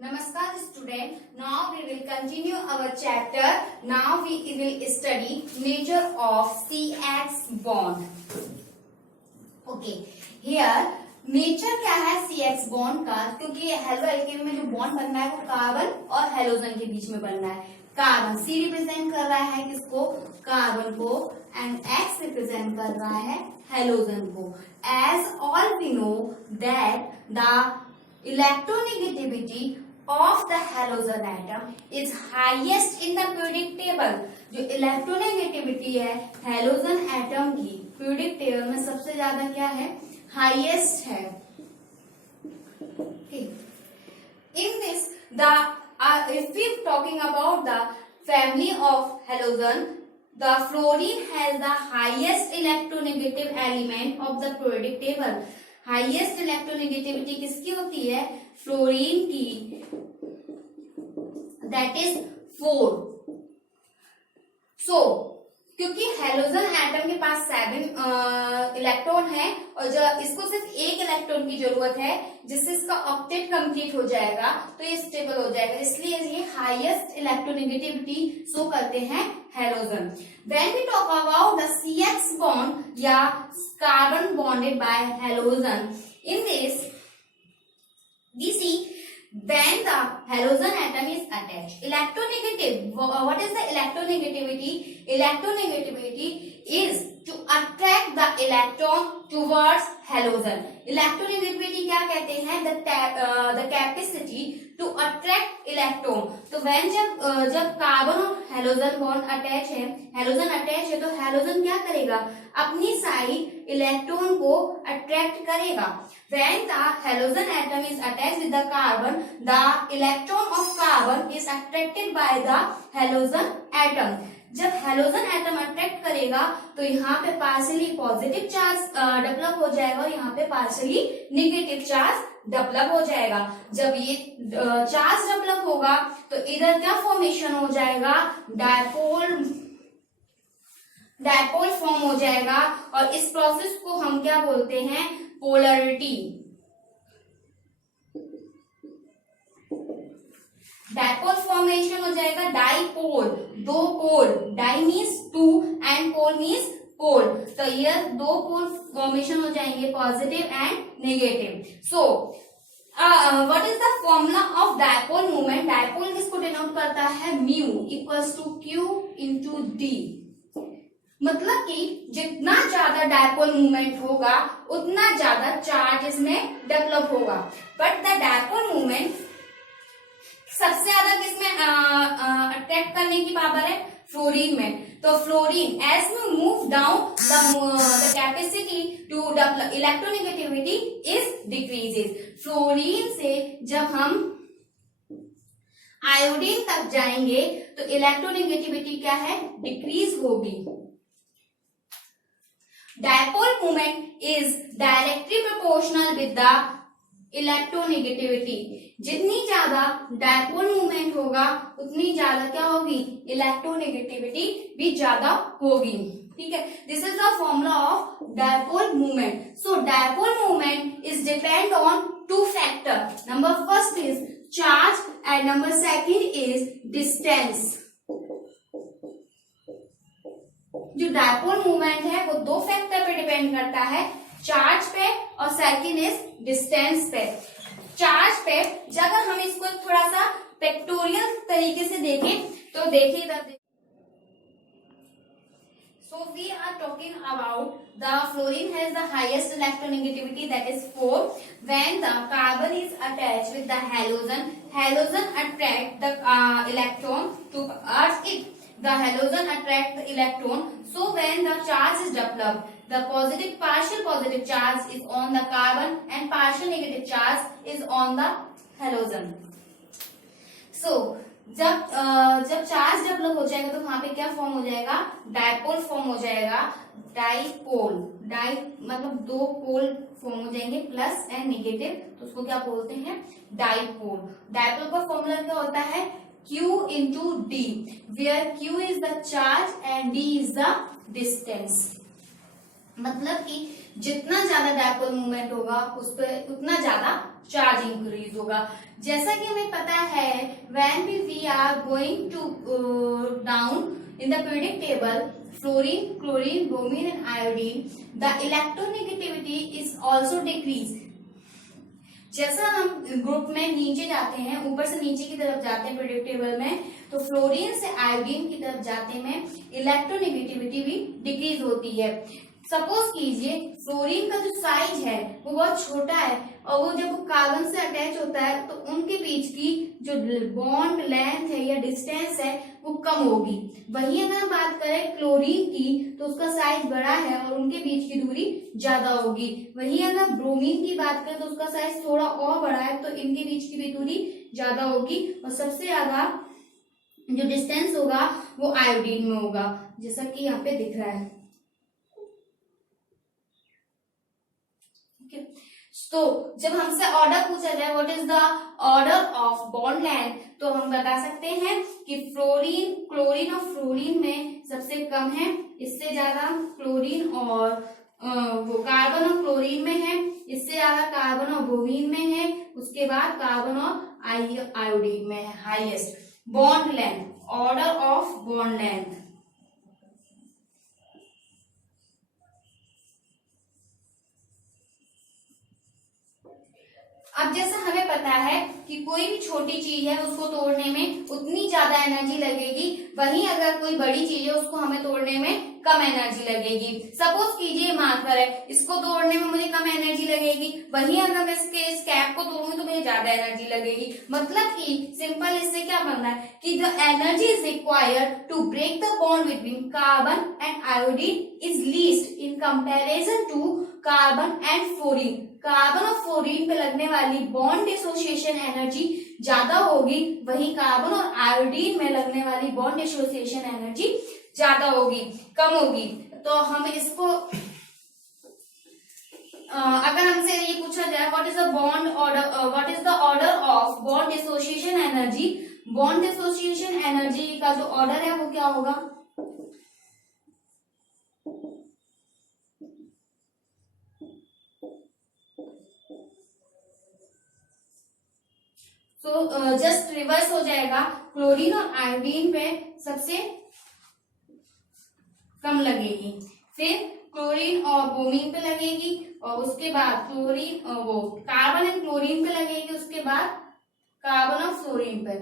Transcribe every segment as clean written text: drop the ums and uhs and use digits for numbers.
Namaskar student. Now we will continue our chapter. Now we will study nature of CX bond. Okay. Here nature क्या है CX bond का, क्योंकि halo alkane में जो bond बनना है वो कार्बन और हेलोजन के बीच में बनना है. कार्बन C रिप्रेजेंट कर रहा है किसको, कार्बन को, एंड X रिप्रेजेंट कर रहा है हेलोजन को. As all we know that the electronegativity of the halogen atom is highest in the periodic table. जो इलेक्ट्रोनेगेटिविटी है हेलोजन एटम की पीरियोडिक टेबल में सबसे ज्यादा क्या है, हाईएस्ट है. In this the if we talking about the family of halogen, the fluorine has the highest electronegative element of the periodic table. Highest electronegativity किसकी होती है, फ्लोरीन की, दैट इज 4. सो क्योंकि हेलोजन एटम के पास 7 इलेक्ट्रॉन है और जब इसको सिर्फ एक इलेक्ट्रॉन की जरूरत है जिससे इसका ऑक्टेट कंप्लीट हो जाएगा तो ये स्टेबल हो जाएगा, इसलिए ये हाईएस्ट इलेक्ट्रोनेगेटिविटी शो करते हैं halogen. When we talk about the CX bond या carbon bonded by halogen, in this we see when the halogen atom is attached, electronegative. What is the electronegativity? Electronegativity is to attract the electron towards halogen. Electronegativity क्या कहते हैं, the capacity to attract electron. तो when जब carbon और halogen bond attach है, halogen attach है, तो halogen क्या करेगा, अपनी साइड इलेक्ट्रॉन को अट्रैक्ट करेगा. When the halogen atom is attached with the carbon, the electron of carbon is attracted by the halogen atom. जब हेलोजन एटम अट्रैक्ट करेगा तो यहाँ पे पार्शियली पॉजिटिव चार्ज डेवलप हो जाएगा और यहाँ पे पार्शियली नेगेटिव चार्ज डेवलप हो जाएगा. जब ये चार्ज डेवलप होगा तो इधर क्या फॉर्मेशन हो जाएगा, डायपोल फॉर्म हो जाएगा और इस प्रोसेस को हम क्या बोलते हैं, पोलरिटी. डायपोल फॉर्मेशन हो जाएगा, dipole, 2 pole, di means 2 and pole means pole, तो ये 2 पोल फॉर्मेशन हो जाएंगे, positive and negative. So what is the formula of dipole movement. Dipole किसको डिनोट करता है, mu equals to Q into D. मतलब कि जितना ज्यादा डायपोल मूवमेंट होगा उतना ज्यादा चार्ज इसमें डेवलप होगा. बट द डायपोल मूवमेंट सबसे ज्यादा किसमें अट्रैक्ट करने की पावर है, फ्लोरीन में. तो fluorine as we move down the capacity to develop electronegativity is decreases. Fluorine से जब हम आयोडीन तक जाएंगे तो इलेक्ट्रोनेगेटिविटी क्या है, डिक्रीज होगी. Dipole movement is directly proportional with the electronegativity. जितनी ज्यादा डायपोल मूवमेंट होगा उतनी ज्यादा क्या होगी, इलेक्ट्रोनेगेटिविटी भी ज्यादा होगी. ठीक है, this is the formula of dipole movement. So dipole movement is depend on 2 factor. Number first is charge and number second is distance. जो डायपोल मूवमेंट है वो 2 फैक्टर पे डिपेंड करता है, चार्ज पे और सेकंड इज डिस्टेंस पे. Charge पे जब हम इसको थोड़ा सा पिक्टोरियल तरीके से देखें तो देखिए इधर. So we are talking about the fluorine has the highest electronegativity, that is 4. When the carbon is attached with the halogen, halogen attract the electron towards it. The halogen attract the electron. So when the charge is developed, the partial positive charge is on the carbon and partial negative charge is on the halogen. So जब charge develop हो जाएगा तो वहां पे क्या form हो जाएगा, dipole form हो जाएगा. डाइपोल, डाई मतलब 2 पोल फॉर्म हो जाएंगे, प्लस एंड नेगेटिव, तो उसको क्या बोलते हैं, डाइपोल. डाइपोल का फॉर्मूला क्या होता है, Q into D, where Q is the charge and D is the distance. मतलब कि जितना ज्यादा डायपोल मूवमेंट होगा उस पर उतना ज्यादा चार्ज इंक्रीज होगा। जैसा कि हमें पता है when we are going to down in the periodic table, fluorine, chlorine, bromine and iodine, the electronegativity is also decreased. जैसा हम ग्रुप में नीचे जाते हैं, ऊपर से नीचे की तरफ जाते हैं पीरियोडिक टेबल में, तो फ्लोरीन से आयोडीन की तरफ जाते में इलेक्ट्रोनेगेटिविटी भी डिक्रीज होती है। सपोज कीजिए फ्लोरीन का जो साइज है वो बहुत छोटा है और वो जब वो कार्बन से अटैच होता है तो उनके बीच की जो बॉन्ड लेंथ है या डिस्टेंस है वो कम होगी। वहीं अगर हम बात करें क्लोरीन की तो उसका साइज बड़ा है और उनके बीच की दूरी ज्यादा होगी। वहीं अगर ब्रोमीन की बात करें तो उसका साइज थोड़ा और बड़ा है तो इनके बीच की भी दूरी ज्यादा होगी और सबसे ज्यादा जो डिस्टेंस होगा वो आयोडीन में होगा, जैसा कि यहाँ पे दिख रहा है। तो जब हमसे ऑर्डर पूछा जाए what is the order of bond length, तो हम बता सकते हैं कि फ्लोरीन, क्लोरीन और फ्लोरीन में सबसे कम है, इससे ज्यादा क्लोरीन और वो कार्बन और क्लोरीन में है, इससे ज्यादा कार्बन और ब्रोमीन में है, उसके बाद कार्बन और आयोडीन में है highest. Bond length, order of bond length. अब जैसा हमें पता है कि कोई भी छोटी चीज है उसको तोड़ने में उतनी ज्यादा एनर्जी लगेगी, वहीं अगर कोई बड़ी चीज है उसको हमें तोड़ने में कम एनर्जी लगेगी। सपोज कीजिए मार्कर है, इसको तोड़ने में मुझे कम एनर्जी लगेगी, वहीं अगर मैं इस कैप को तोड़ूंगी तो मुझे ज्यादा एनर्जी लगेगी। मतलब कि सिंपल इससे क्या बन रहा है कि the energy is required to break the bond between carbon and iodine is least in comparison to carbon and fluorine. Carbon और फ्लोरीन पे लगने वाली बॉन्ड डिसोसिएशन एनर्जी ज्यादा होगी, वहीं कार्बन और आयोडीन में लगने वाली बॉन्ड डिसोसिएशन एनर्जी ज्यादा होगी, कम होगी। तो हम इसको अगर हमसे ये पूछा जाए what is the bond order, what is the order of bond dissociation energy, bond dissociation energy का जो ऑर्डर है वो क्या होगा? तो जस्ट रिवर्स हो जाएगा, क्लोरीन और आयोडीन पे सबसे कम लगेगी, फिर क्लोरीन और ब्रोमीन पे लगेगी और उसके बाद क्लोरीन और वो कार्बन एंड क्लोरीन पे लगेगी, उसके बाद कार्बन और फ्लोरीन पे।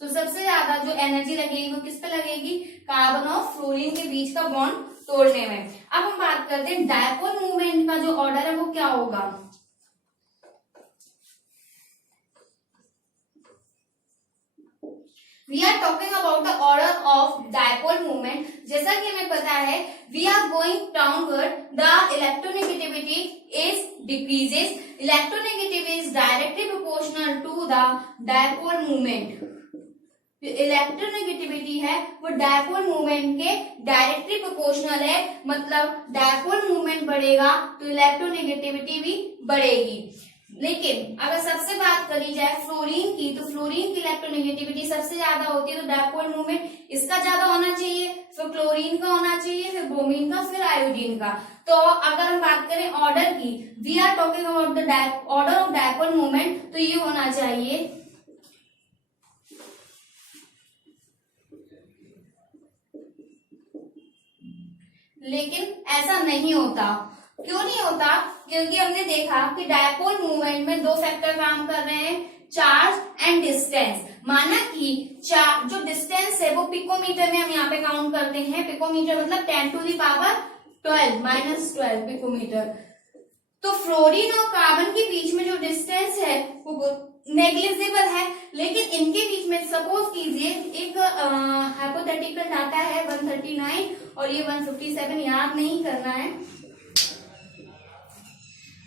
तो सबसे ज्यादा जो एनर्जी लगेगी वो किस पे लगेगी? कार्बन और फ्लोरीन के बीच का बॉन्ड तोड़ने में। अब हम बात करते हैं डायपोल मूवमेंट का जो ऑर्डर है वो क्या होगा? We are talking about the order of dipole moment. जैसा कि हमें पता है we are going downward, the electronegativity is decreases. Electronegativity is directly proportional to the dipole moment. Electronegativity है वो डायपोल मूवमेंट के डायरेक्टली प्रोपोर्शनल है, मतलब डायपोल मूवमेंट बढ़ेगा तो इलेक्ट्रोनेगेटिविटी भी बढ़ेगी। लेकिन अगर सबसे बात करी जाए फ्लोरीन की, तो फ्लोरीन की इलेक्ट्रोनेगेटिविटी सबसे ज्यादा होती है, तो डायपोल मूवमेंट इसका ज्यादा होना चाहिए, फिर क्लोरीन का होना चाहिए, फिर ब्रोमीन का, फिर आयोडीन का। तो अगर हम बात करें ऑर्डर की, we are talking about the order of dipole movement, तो ये होना चाहिए लेकिन ऐसा नहीं होता। क्यों नहीं होता? क्योंकि हमने देखा कि डायपोल मूवमेंट में दो फैक्टर काम कर रहे हैं, चार्ज एंड डिस्टेंस। माना कि जो डिस्टेंस है वो पिकोमीटर में हम यहाँ पे काउंट करते हैं, पिकोमीटर मतलब 10⁻12 -12 पिकोमीटर। तो फ्लोरीन और कार्बन के बीच में जो डिस्टेंस है वो नेग्लिजिबल है, लेकिन इनके बीच में सपोज कीजिए एक हाइपोथेटिकल डाटा है 139 और ये 157, याद नहीं करना है,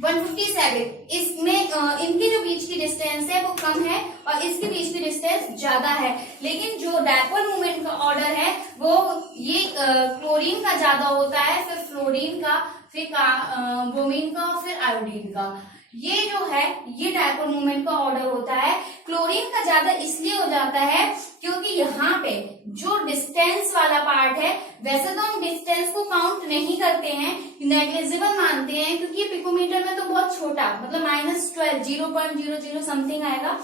157, इसमें इनके जो बीच की डिस्टेंस है वो कम है और इसके बीच की डिस्टेंस ज्यादा है। लेकिन जो डायपोल मूवमेंट का ऑर्डर है वो ये क्लोरीन का ज्यादा होता है, फिर फ्लोरीन का, फिर ब्रोमीन का और फिर आयोडीन का। ये जो है ये डायपोल मूवमेंट का ऑर्डर होता है। क्लोरीन का ज्यादा इसलिए हो जाता है क्योंकि यहाँ पे जो डिस्टेंस वाला पार्ट है, वैसे तो हम डिस्टेंस को काउंट नहीं करते हैं, नेग्लिजिबल मानते हैं, क्योंकि ये पिकोमीटर में तो बहुत छोटा, मतलब -12 0.00 समथिंग आएगा,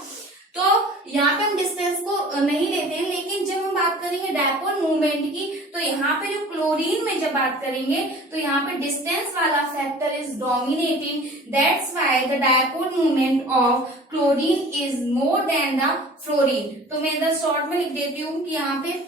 तो यहाँ पे हम डिस्टेंस को नहीं लेते हैं। लेकिन जब हम बात करेंगे डायपोल मूवमेंट की, तो यहाँ पे जो क्लोरीन में जब बात करेंगे तो यहाँ पे डिस्टेंस वाला factor is dominating, that's why the dipole movement of chlorine is more than the fluorine. तो मैं इधर शॉर्ट में लिख देती हूँ कि यहाँ पे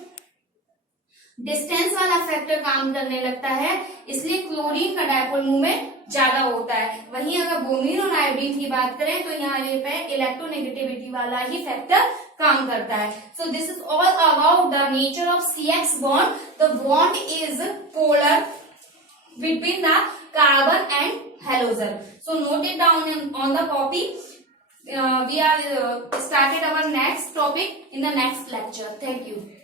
डिस्टेंस वाला फैक्टर काम करने लगता है, इसलिए क्लोरीन का डायपोल मूवमेंट ज्यादा होता है। वहीं अगर ब्रोमीन और आयोडीन की बात करें तो यहाँ पे इलेक्ट्रोनेगेटिविटी वाला ही फैक्टर काम करता है। So this is all about the nature of CX bond. The bond is polar between the carbon and halogen. So note it down on the copy. We are started our next topic in the next lecture. Thank you.